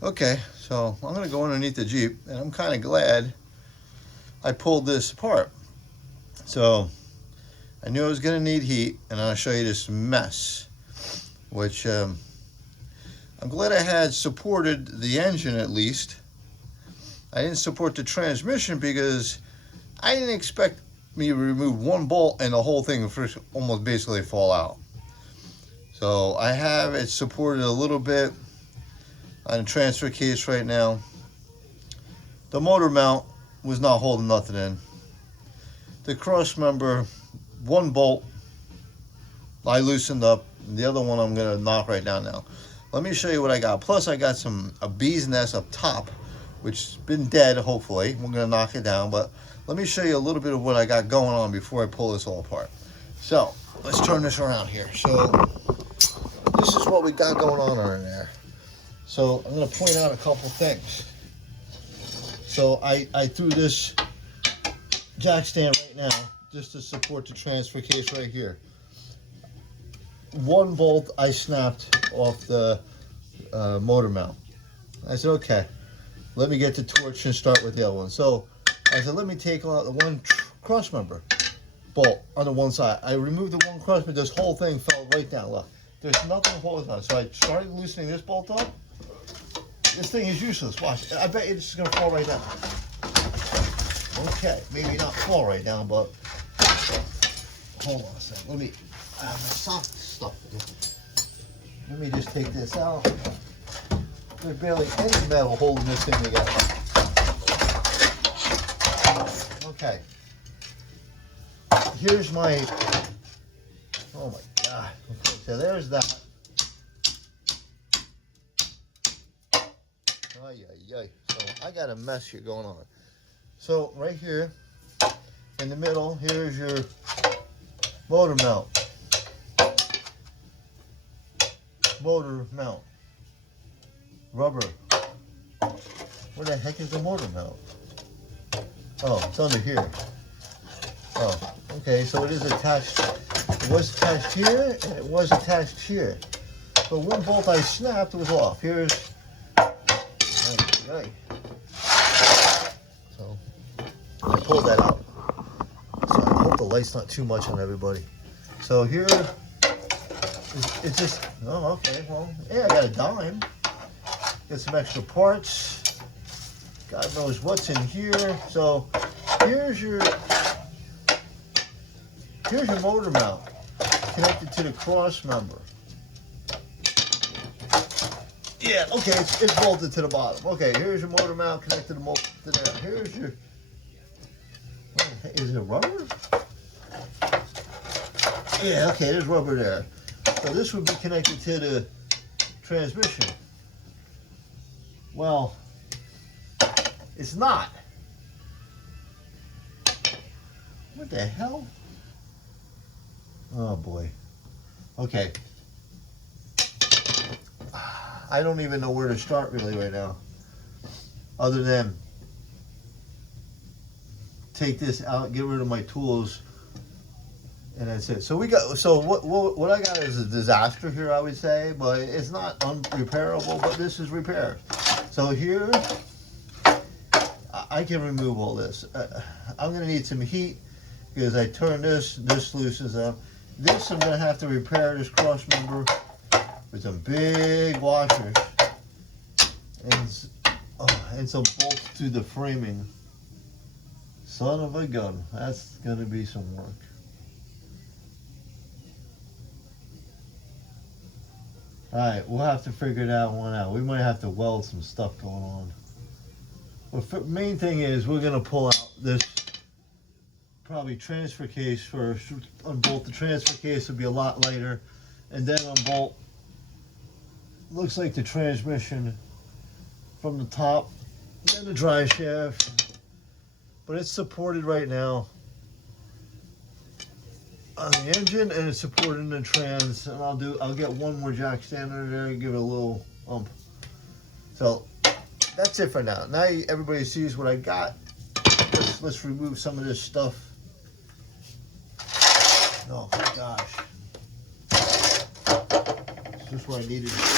Okay, so I'm gonna go underneath the Jeep, and I'm kind of glad I pulled this apart. So I knew I was gonna need heat, and I'll show you this mess, which I'm glad I had supported the engine at least. I didn't support the transmission because I didn't expect me to remove one bolt and the whole thing would almost basically fall out. So I have it supported a little bit on the transfer case right now. The motor mount was not holding nothing in. The cross member, one bolt I loosened up, and the other one I'm gonna knock right down now. Let me show you what I got. Plus I got a bee's nest up top, which has been dead. Hopefully we're gonna knock it down, but let me show you a little bit of what I got going on before I pull this all apart. So let's turn this around here. So this is what we got going on in there. So I'm going to point out a couple things. So I threw this jack stand right now just to support the transfer case right here. One bolt I snapped off the motor mount. I said, okay, let me get the torch and start with the other one. So I said, let me take out the one cross member bolt on the one side. I removed the one cross member, this whole thing fell right down. Look, there's nothing holding on. So I started loosening this bolt up. This thing is useless. Watch. I bet it's going to fall right down. Okay, maybe not fall right down, but hold on a second. Let me. I have my soft stuff. Let me just take this out. There's barely any metal holding this thing together. Okay. Here's my. Oh my God. Okay, so there's that. So I got a mess here going on. So right here in the middle, here's your motor mount. Motor mount. Rubber. Where the heck is the motor mount? Oh, it's under here. Oh, okay, so it is attached. It was attached here and it was attached here. So one bolt I snapped was off. Here's so I pulled that out. So I hope the light's not too much on everybody. So here, it's just, oh, okay, well, yeah, I got a dime. Get some extra parts. God knows what's in here. So here's your motor mount connected to the cross member. Yeah, okay, it's bolted to the bottom. Okay, here's your motor mount connected to there. Here's your, is it rubber? Yeah, okay, there's rubber there. So this would be connected to the transmission. Well, it's not. What the hell? Oh boy. Okay. I don't even know where to start really right now, other than take this out, get rid of my tools, and that's it. So what I got is a disaster here, I would say, but it's not unrepairable, but this is repaired. So here, I can remove all this. I'm gonna need some heat because I turned this loosens up. This I'm gonna have to repair this cross member with some big washers and some bolts to the framing. Son of a gun, that's gonna be some work. Alright, we'll have to figure that one out. We might have to weld some stuff going on. But main thing is we're gonna pull out this probably transfer case first. Unbolt the transfer case, will be a lot lighter, and then unbolt. Looks like the transmission from the top, then the drive shaft, but it's supported right now on the engine, and it's supported in the trans. And I'll get one more jack stand under there and give it a little ump. So that's it for now. Now everybody sees what I got. Let's remove some of this stuff. Oh my gosh. Is this where I needed it?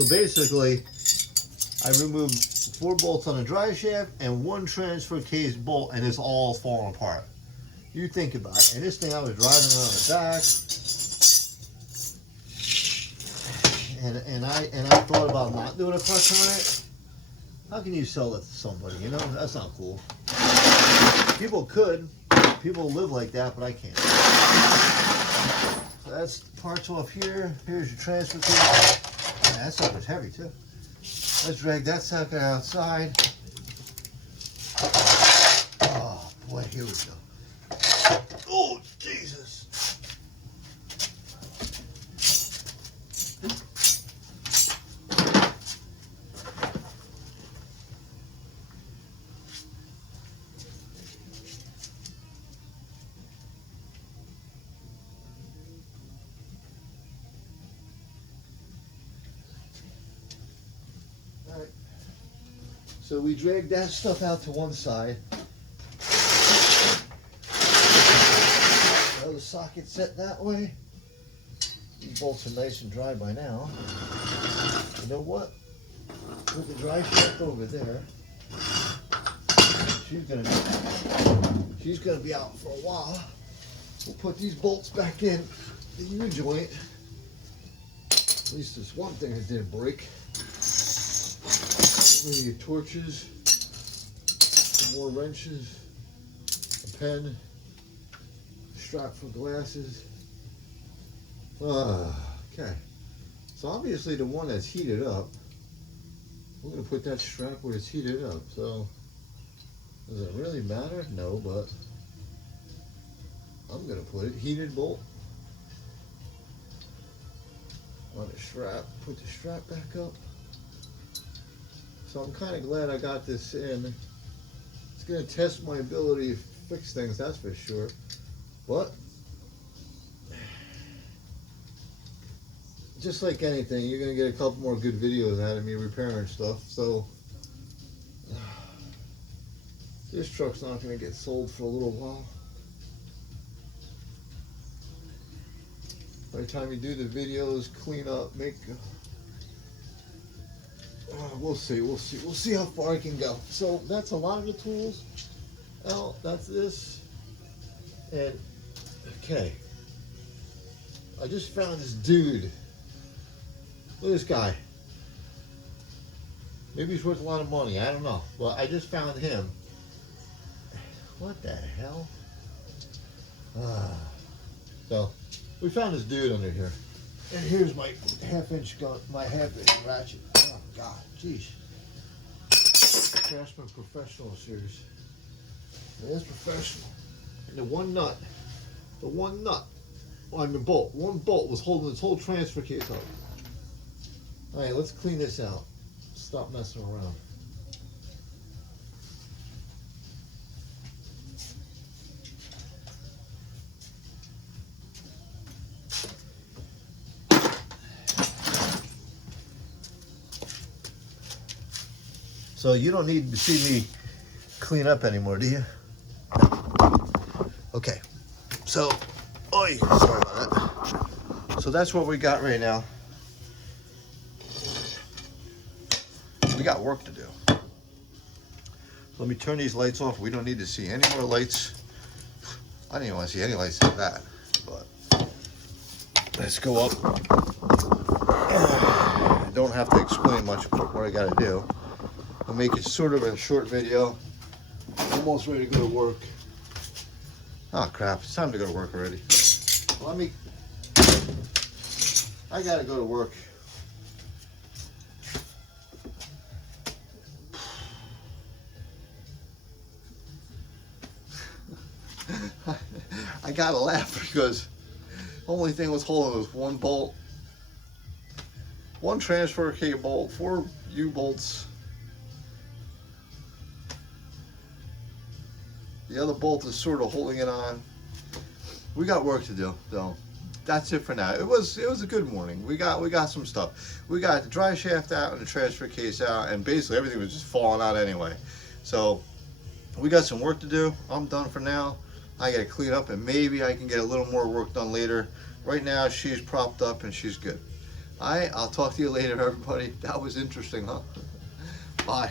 So basically, I removed 4 bolts on the drive shaft and 1 transfer case bolt, and it's all falling apart. You think about it. And this thing, I was driving around the back, and I thought about not doing a clutch on it. How can you sell it to somebody? You know, that's not cool. People could. People live like that, but I can't. So that's parts off here. Here's your transfer case. Man, that sucker's heavy too. Let's drag that sucker outside. Oh boy, here we go. Oh Jesus! Alright, so we dragged that stuff out to one side. The other socket set that way. These bolts are nice and dry by now. You know what? Put the drive shaft over there. She's gonna be out for a while. We'll put these bolts back in the U-joint. At least this one thing that didn't break. Your torches, some more wrenches, a pen, strap for glasses. Okay, so obviously the one that's heated up, we're going to put that strap where it's heated up. So does it really matter? No, but I'm going to put it heated bolt on the strap. Put the strap back up. So I'm kind of glad I got this in. It's going to test my ability to fix things, that's for sure. But just like anything, you're going to get a couple more good videos out of me repairing stuff. So this truck's not going to get sold for a little while. By the time you do the videos, clean up, make... we'll see how far I can go. So that's a lot of the tools. Well, that's this. And okay, I just found this dude. Look at this guy. Maybe he's worth a lot of money, I don't know. Well, I just found him. What the hell? So we found this dude under here. And here's my half-inch ratchet. Oh God, jeez. Craftsman Professional series. It is professional. And the one nut, I mean bolt, one bolt was holding this whole transfer case up. All right, let's clean this out. Stop messing around. So you don't need to see me clean up anymore, do you? Okay. So, sorry about that. So that's what we got right now. We got work to do. Let me turn these lights off. We don't need to see any more lights. I don't even want to see any lights like that. But let's go up. I don't have to explain much about what I got to do. I'll make it sort of a short video. Almost ready to go to work. Oh crap, it's time to go to work already. I gotta go to work. I gotta laugh because the only thing was holding was one bolt, one transfer cable bolt, 4 U-bolts. The other bolt is sort of holding it on. We got work to do, so that's it for now. It was a good morning. We got some stuff. We got the drive shaft out and the transfer case out, and basically everything was just falling out anyway. So we got some work to do. I'm done for now. I gotta clean up and maybe I can get a little more work done later. Right now she's propped up and she's good. All right, I'll talk to you later, everybody. That was interesting, huh? Bye.